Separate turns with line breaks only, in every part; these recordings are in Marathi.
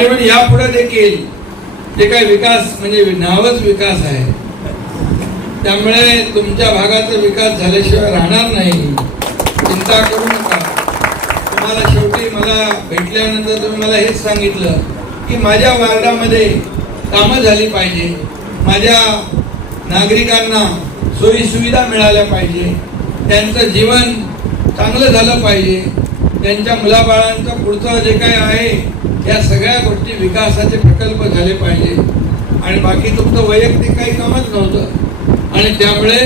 आणि म्हणून यापुढे देखील जे काही विकास म्हणजे नावच विकास आहे त्यामुळे तुमच्या भागाचा विकास झाल्याशिवाय राहणार नाही. चिंता करू नका. तुम्हाला शेवटी मला भेटल्यानंतर तुम्ही मला हेच सांगितलं की माझ्या वार्डामध्ये कामं झाली पाहिजे. माझ्या नागरिकांना सोयी सुविधा मिळाल्या पाहिजे. त्यांचं जीवन चांगलं झालं पाहिजे. त्यांच्या मुलाबाळांचं पुढचं जे काही आहे या सगळ्या गोष्टी विकासाचे प्रकल्प झाले पाहिजे. आणि बाकी तुमचं वैयक्तिक काही कामच नव्हतं. आणि त्यामुळे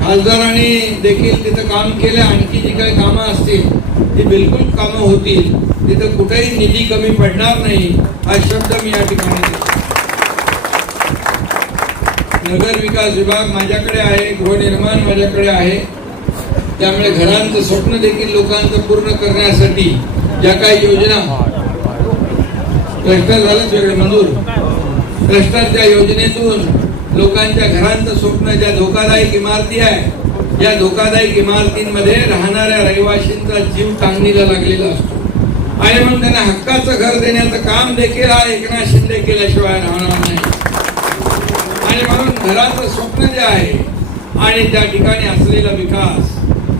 खासदारांनी देखील तिथं काम केलं. आणखी जी काही कामं असतील ती बिलकुल कामं होतील. तिथं कुठेही निधी कमी पडणार नाही हा शब्द मी या ठिकाणी नगर विकास विभाग माझ्याकडे आहे गृहनिर्माण माझ्याकडे आहे. त्यामुळे घरांचं स्वप्न देखील लोकांचं पूर्ण करण्यासाठी ज्या काही योजना क्लस्टर झालं सगळे मंजूर क्लस्टरच्या योजनेतून लोकांच्या घरांचं स्वप्न ज्या धोकादायक इमारती आहे या धोकादायक इमारतींमध्ये राहणाऱ्या रहिवाशींचा जीव टांगणीला लागलेला असतो. आणि म्हणून त्यांना हक्काचं घर देण्याचं काम देखील हा एकनाथ शिंदे केल्याशिवाय राहणार नाही. आणि म्हणून घराचं स्वप्न जे आहे आणि त्या ठिकाणी असलेला विकास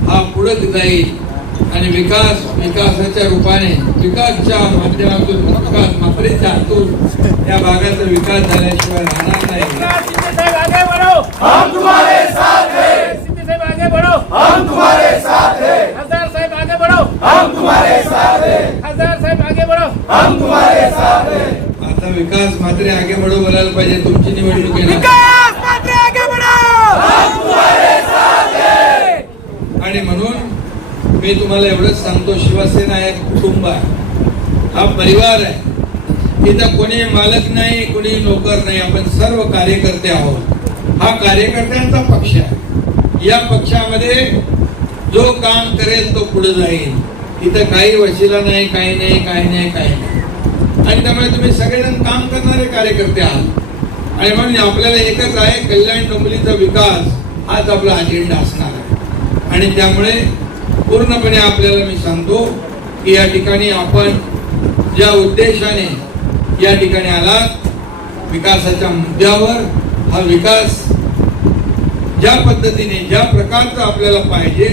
हा पुढत जाईल. आणि विकास विकासाच्या रूपाने विकासच्या माध्यमातून विकास मात्रेच्या हातून या भागाचा विकास झाल्याशिवाय राहणार नाही.
सिद्धि साहब आगे बढ़ो
हम तुम्हारे साथ हैं।
सिद्धि साहब आगे बढ़ो
हम तुम्हारे साथ हैं।
खासदार साहब आगे बढ़ो
हम तुम्हारे साथ हैं।
खासदार साहब आगे बढ़ो
हम तुम्हारे साथ हैं।
आता विकास मात्र आगे बढो बोलायला पाहिजे तुमची निवडणूक आहे आणि म्हणून मी तुम्हाला एवढंच सांगतो शिवसेना एक कुटुंब आहे. हा परिवार आहे. इथं कोणी मालक नाही कोणी नोकर नाही. आपण सर्व कार्यकर्ते आहोत. हा कार्यकर्त्यांचा पक्ष आहे. या पक्षामध्ये जो काम करेल तो पुढे जाईल. इथं काही वशिला नाही काही नाही काही नाही काही नाही. आणि त्यामुळे तुम्ही सगळेजण काम करणारे कार्यकर्ते आहात. आणि म्हणून आपल्याला एकच आहे कल्याण डोंबलीचा विकास हाच आपला अजेंडा असणार आहे. आणि त्यामुळे पूर्णपणे आपल्याला मी सांगतो की या ठिकाणी आपण ज्या उद्देशाने या ठिकाणी आलात विकासाच्या मुद्द्यावर हा विकास ज्या पद्धतीने ज्या प्रकारचा आपल्याला पाहिजे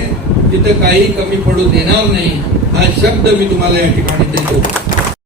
तिथं काही कमी पडू देणार नाही हा शब्द मी तुम्हाला या ठिकाणी देतो.